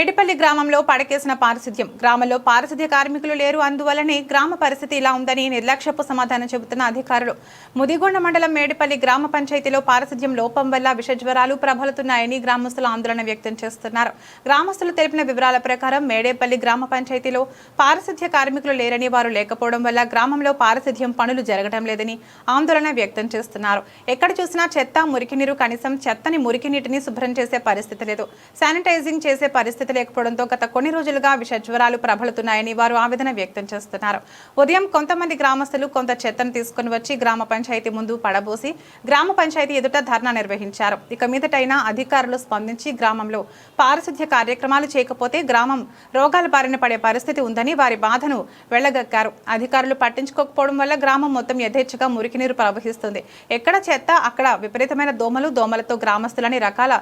మేడిపల్లి గ్రామంలో పడకేసిన పారిశుధ్యం. గ్రామంలో పారిశుధ్య కార్మికులు లేరు, అందువల్లనే గ్రామ పరిస్థితి ఇలా ఉందని నిర్లక్ష్యపు సమాధానం చెబుతున్న అధికారులు. ముదిగొండ మండలం మేడిపల్లి గ్రామ పంచాయతీలో పారిశుధ్యం లోపం వల్ల విషజ్వరాలు ప్రబలుతున్నాయని గ్రామస్తులు ఆందోళన వ్యక్తం చేస్తున్నారు. గ్రామస్తులు తెలిపిన వివరాల ప్రకారం మేడేపల్లి గ్రామ పంచాయతీలో పారిశుధ్య కార్మికులు లేరని, వారు లేకపోవడం వల్ల గ్రామంలో పారిశుధ్యం పనులు జరగడం లేదని ఆందోళన వ్యక్తం చేస్తున్నారు. ఎక్కడ చూసినా చెత్త, మురికి నీరు, కనీసం చెత్తని మురికి నీటిని శుభ్రం చేసే పరిస్థితి లేదు. శానిటైజింగ్ చేసే పరిస్థితి లేకపోవడంతో గత కొన్ని రోజులుగా విషజ్వరాలు ప్రబలుతున్నాయని వారు ఆవేదన వ్యక్తం చేస్తున్నారు. ఉదయం కొంతమంది గ్రామస్తులు కొంత చెత్తను తీసుకుని వచ్చి గ్రామ పంచాయతీ ముందు పడబోసి గ్రామ పంచాయతీ ఎదుట ధర్నా నిర్వహించారు. ఇక మీదటైనా అధికారులు స్పందించి గ్రామంలో పారిశుధ్య కార్యక్రమాలు చేయకపోతే గ్రామం రోగాల బారిన పడే పరిస్థితి ఉందని వారి బాధను వెళ్లగక్కారు. అధికారులు పట్టించుకోకపోవడం వల్ల గ్రామం మొత్తం యథేచ్ఛగా మురికి నీరు ప్రవహిస్తుంది. ఎక్కడ చెత్త అక్కడ విపరీతమైన దోమలతో గ్రామస్తులని రకాల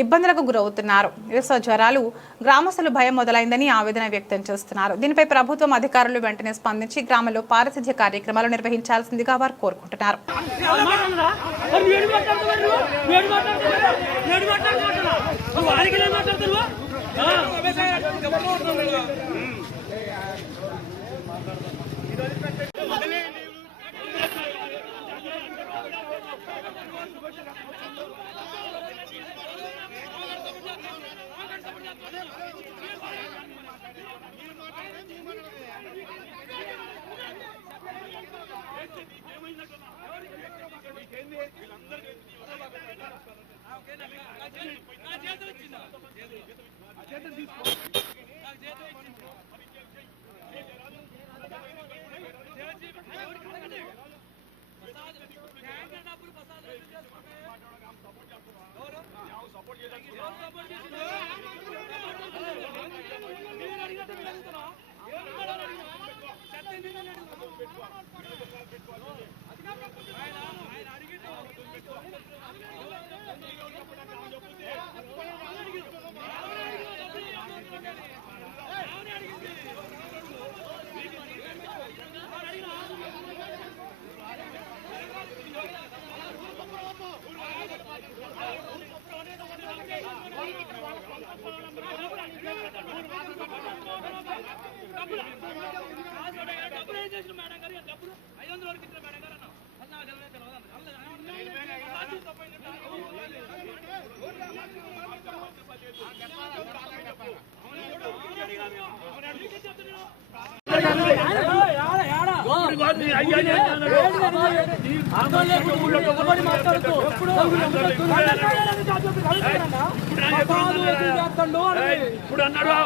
ఇబ్బందులకు గురవుతున్నారు. విష జ్వరాలు గ్రామస్తులు భయం మొదలైందని ఆవేదన వ్యక్తం చేస్తున్నారు. దీనిపై ప్రభుత్వం అధికారులు వెంటనే స్పందించి గ్రామంలో పారిశుధ్య కార్యక్రమాలు నిర్వహించాల్సిందిగా వారు కోరుకుంటున్నారు. ఇప్పుడు అన్నాడు